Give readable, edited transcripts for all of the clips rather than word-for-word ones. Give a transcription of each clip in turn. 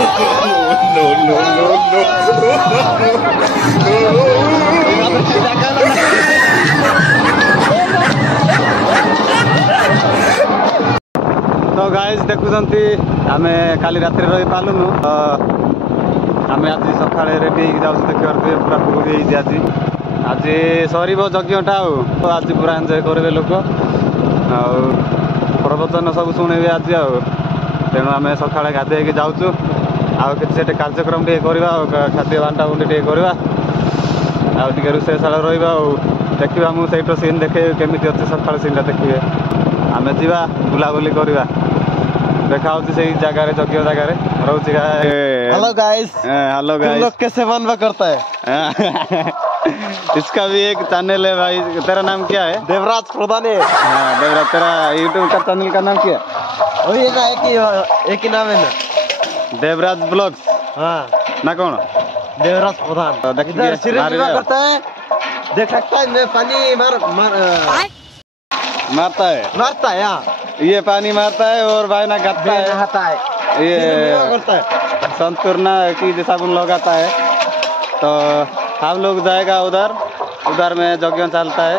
तो गाइस देखुंती आम काली रात रही पालुनु आम आज सका रेडी जाऊँ देखिए पूरा फुल आज आज सर यज्ञटा आज पूरा एंजय करेंगे लोक प्रवचन सब शुणे आज तेणु आम सका गाधे जाऊँ आते कार्यक्रम टे करवा खाद्य बांटा बुंटी टे करवा आगे रोषेशाला रहा देखा मुझे सीन देखे केमी अच्छे सका सीनटा देखिए आम जा बुलाबुली करवा देखा से जगह यज्ञ जगह रोचे। Hello guys. Hello guys. लोग कैसे बनवा करता है? इसका भी एक चैनल है भाई। तेरा नाम क्या है? देवराज प्रधान है। हाँ देवराज। तेरा यूट्यूब का चैनल का नाम क्या है? वही ना एक ही नाम है ना, देवराज ब्लॉग्स। हाँ ना कौन? देवराज प्रधान। इधर सिरिंज करता है, देख सकता है। मैं पानी मारता है यहाँ। ये पानी मारता है और भाई ना गाता है, नहाता है, ये करता है, संतुरना की जैसा साबुन लगाता है। तो हम लोग जाएगा उधर, उधर में यज्ञ चलता है।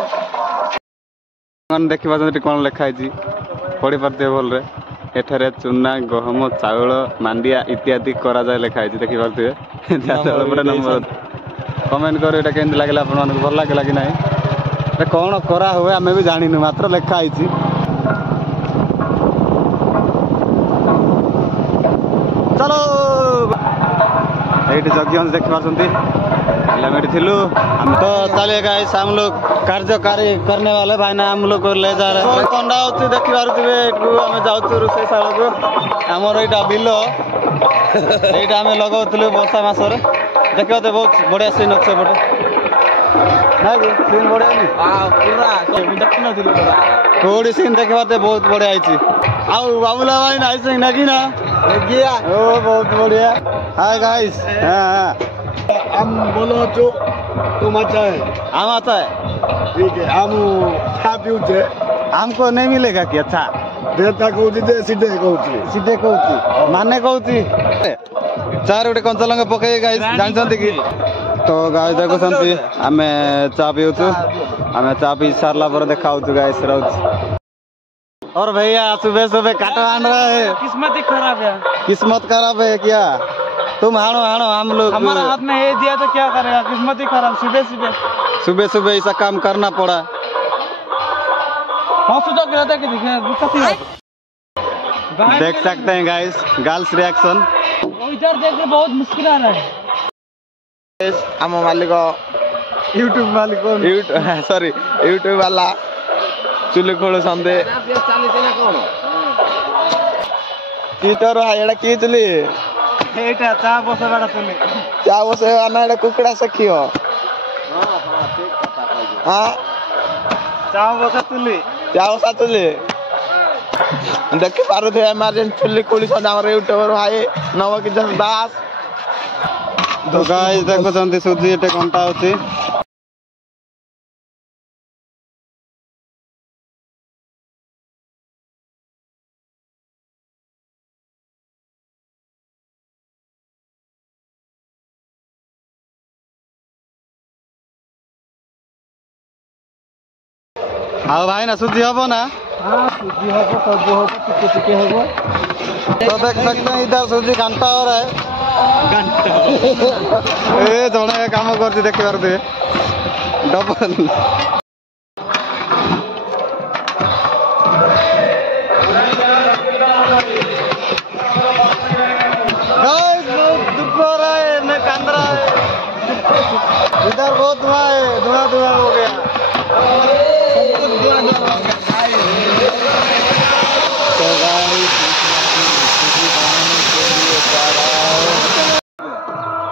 देखा कौन लिखाई पढ़ी पार्थे बोल रहे एठारे चूना गहम चाउल मांडिया इत्यादि करा जाए लिखाई देखी पार्थे। नंबर कमेंट कर केमती लगे आप भल लगे कि ना कौन करा हुए आम भी जानी मात्र लिखाई। चलो ये यज्ञ देख पार्टी थिलु हम तो चले गए। हम लोग कार्यकारी करने वाले भाई ना हम लोग को ले जा रहे हैं। कंडा होती देखी पारे आम जाऊँ रोषेशाला को। आमर यहाँ बिल यहाँ आम लगाऊलु वर्षा मसरे देखा बहुत बढ़िया सीन अच्छे पटे ना कि सीन बढ़िया थोड़ी सीन देखा पाते बहुत बढ़िया आई। बाबूला भाई ना ना कि ना ओ बहुत बढ़िया। Hi guys. हाँ हम बोलो जो तुम अच्छा है। आम आता है ठीक है। हम खा पीछे हमको नहीं मिलेगा कि अच्छा देता कहूँ सीधे कहूँ सीधे कहूँ माने कहूँ चार गोटे कंचा लंका पकई गाइस जानते कि। तो गाइस देखुं आम चा पीऊँ आम चा पी सारा पर देखा गाइस रोज। और भैया सुबह सुबह काटो आन रहा है। किस्मत ही खराब है। किस्मत खराब है क्या? तुम हानो हानो हम लोग हमारा हाथ में ये दिया तो क्या करेगा? किस्मत ही खराब। सुबह सुबह सुबह सुबह ऐसा काम करना पड़ा। देख सकते हैं गाइस गर्ल्स रिएक्शन। इधर देखने बहुत मुश्किल आ रहा है। हम मालिक यूट्यूब मालिक सॉरी यूट्यूब वाला चुली खोल संदे की तोर एड़ा की चुली एटा चा बसेबाडा चुली चा बसेबा ना एड़ा कुकड़ा सखी हो। हां चा बसा चुली देखि पारो थे इमरजेंसी चुली खोली सन हमर यूट्यूबर भाई नव किशन दास। तो गाइस देखो जंती सुजी एटे कंटा होती। हाँ भाई ना सुजी हम ना। हाँ सुजी हम सब हम टिके हम। तो देख सकते हैं इधर सुजी घंटा हो रहा है। ए जड़े काम कर देखी पारे डबल दुख हो रहा है। मैं कांद रहा है। इधर बहुत धुआं है, धुआं धुआं हो गया।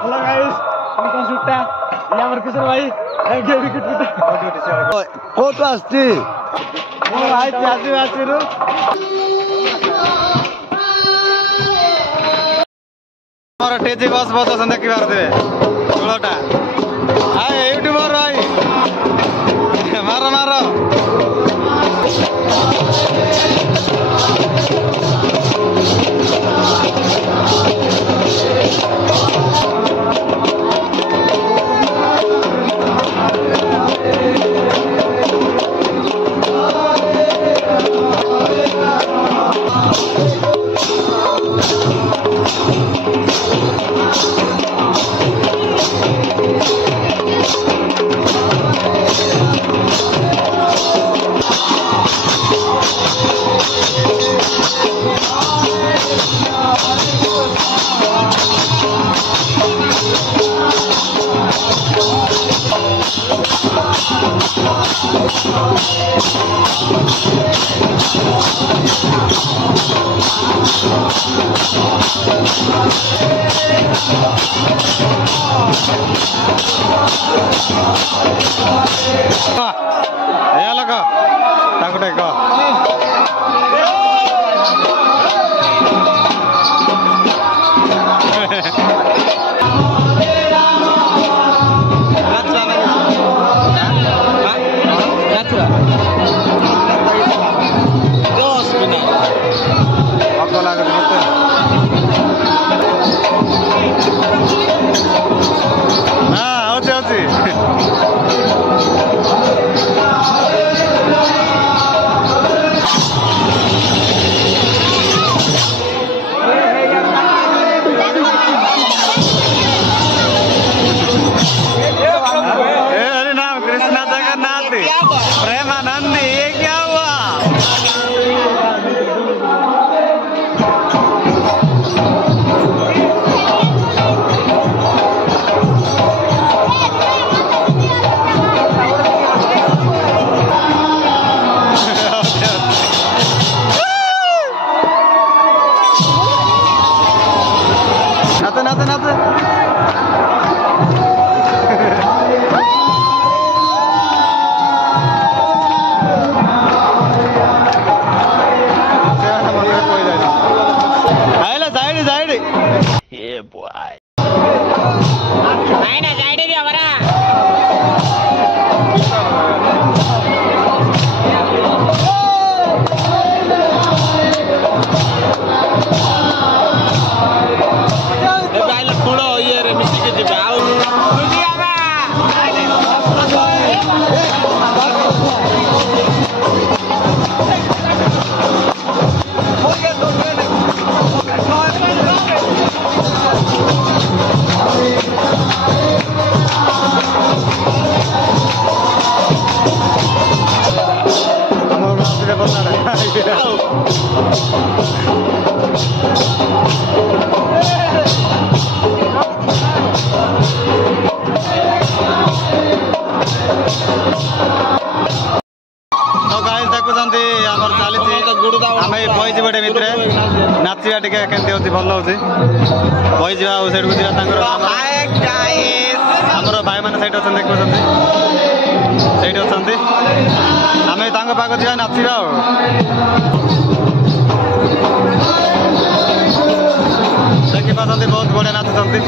हेलो गाइस कौन सुट्टा या किशोर भाई विकेट फोटो आसती भाई आदिवासी रु टेजी बस बस देखी पारे षोलटा यूट्यूबर भाई मारो मारो। Ya lo kok. Takut deh kok. Aku lagi gitu. Nah, oke. Hari naam Krishna Jagannath. Premanandi, ये क्या हुआ? Nate. Side. Yeah, boy. Side dia mana? Nachiyar टिके केंते होती भल होती बही जा सेठ को जा तांकर हमर भाई माने सेठ अछन देखो छथि सेठ अछंती आमे तांग पाको जा नाचिबा देखि पाछंती बहुत बड़े नाचछंती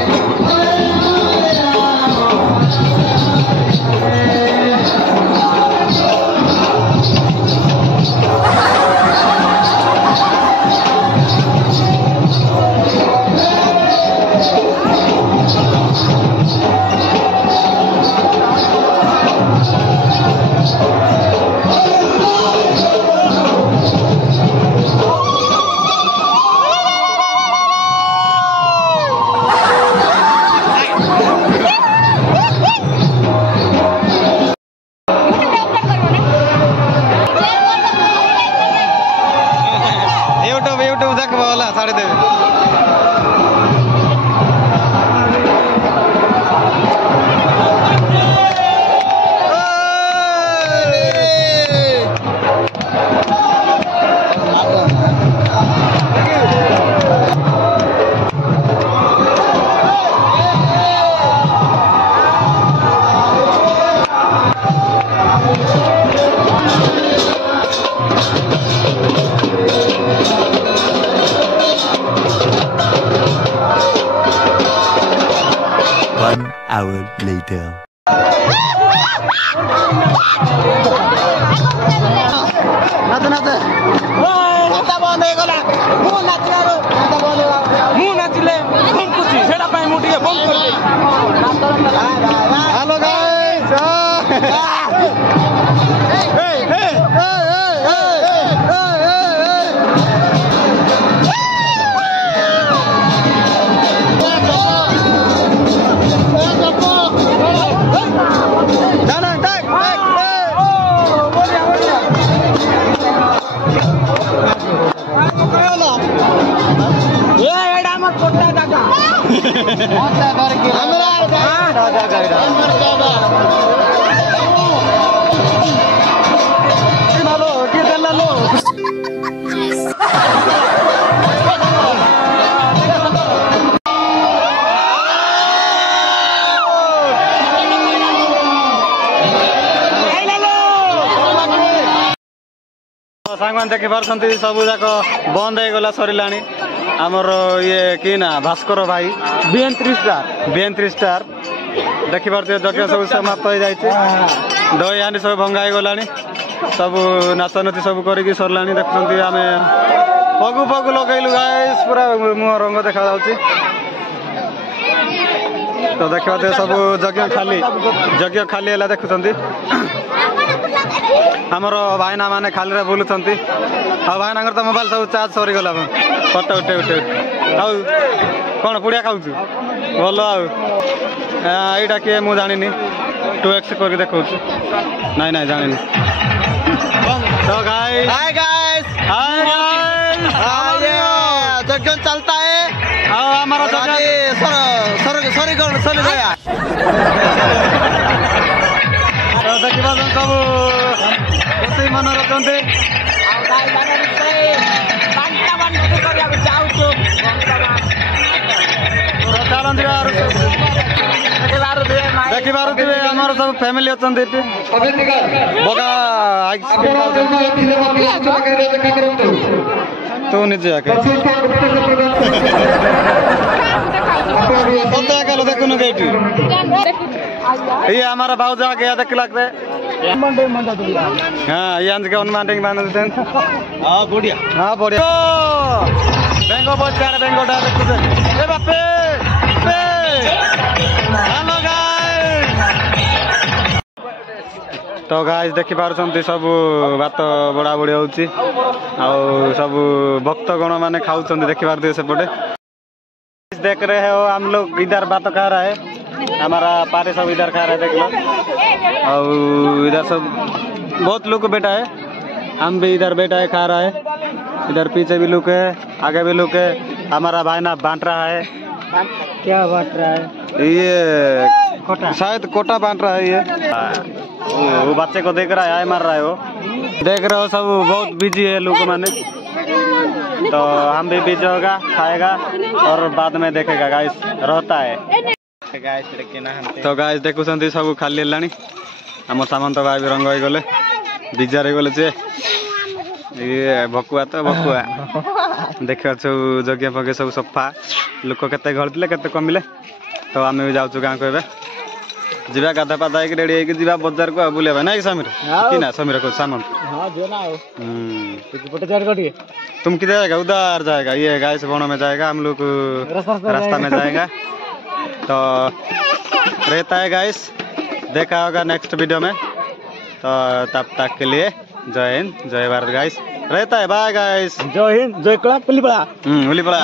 YouTube देख बोला साड़ी देवे hour later. नाते खाता बंद हो गला मु नाचलारो खाता बंद हो मु नाचले बम कुची सेटा पई मु टिके बम कर हेलो गाइस सांग मान देखि पारछंती सब जाक बंद हे गला सरिलानी हमर ये की ना भास्कर भाई बीएन3 स्टार देखि पारछे जगह सब समाप्त हो जाइछे दही हांडी सब भंगा गलानी सब नाचनती सब करिकी सरलानी देखछंती आमे पगु पगु लगैलु गाइस पूरा मुह रंग देखा जाउची तो देखिबा सब जगह खाली हैला देखुछंती हमर भाईना माने खाली रे बोलुछंती आ भाईना तो मोबाइल सब चार्ज सरी गला फोटो उठे आउ कोन पुड़िया खाउछु बोलो आउ एटा के मु जानिनी 2x करके देखौछु नहीं जानिनी तो गाइस हाय गाइस जगन चलता है हमारा जगह सॉरी चले गया तो देखिबा सब खुशी मन रखते देखि पारुथिबे हमर सब फैमिली अछंती बगा तो निजे आके पता कलो देखो न गेट ये हमारा बाउजा गया देख लगते हां ये अंज के उनमांडिंग बांध देन हां बढ़िया बेंगो बचार बेंगो डा देखते ए बापे हेलो गाइस तो गाइस देखि पारछंती सब बात बड़ा बड़ी होउची आ सब भक्तगण माने खाउछंती देखि पारदे सेपटे देख रहे हो हम लोग इधर बात कर रहा है हमारा पारे सब इधर खा रहा है देख लो और इधर सब बहुत लोग बैठा है हम भी इधर बैठा है खा रहा है इधर पीछे भी लोग है आगे भी लोग है हमारा भाई ना बांट रहा है क्या बांट रहा है ये शायद कोटा बांट रहा है ये वो बच्चे को देख रहा है मार रहा है वो देख रहे हो सब बहुत बिजी है लोग माने तो हम भी बिजी होगा खाएगा और बाद में देखेगा गाइस रहता है तो गाइस देखु सब खाली लानी आम सामंत भाई भी रंग हो गले बिजार हो गले जे ये भकुआ तो भकुआ देखा सब जगह फगे सब सफा लोक केते घरथिले केते कमिले तो आम भी जाऊँ गाँ को जीवा गाधा पाधा रेडी होगी जीवा बाजार को बुलिया ना समीर कि ना समीर को सामंत तुम किधर जाएगा उधर जाएगा ये गाइस वनों में जाएगा हम लोग रास्ता में जाएगा तो रहता है गाइस देखा होगा नेक्स्ट वीडियो में तो तब तक के लिए जय हिंद जय भारत गाइस रहता है बाय गाइस जय हिंद जय कला पुली बड़ा पुली बड़ा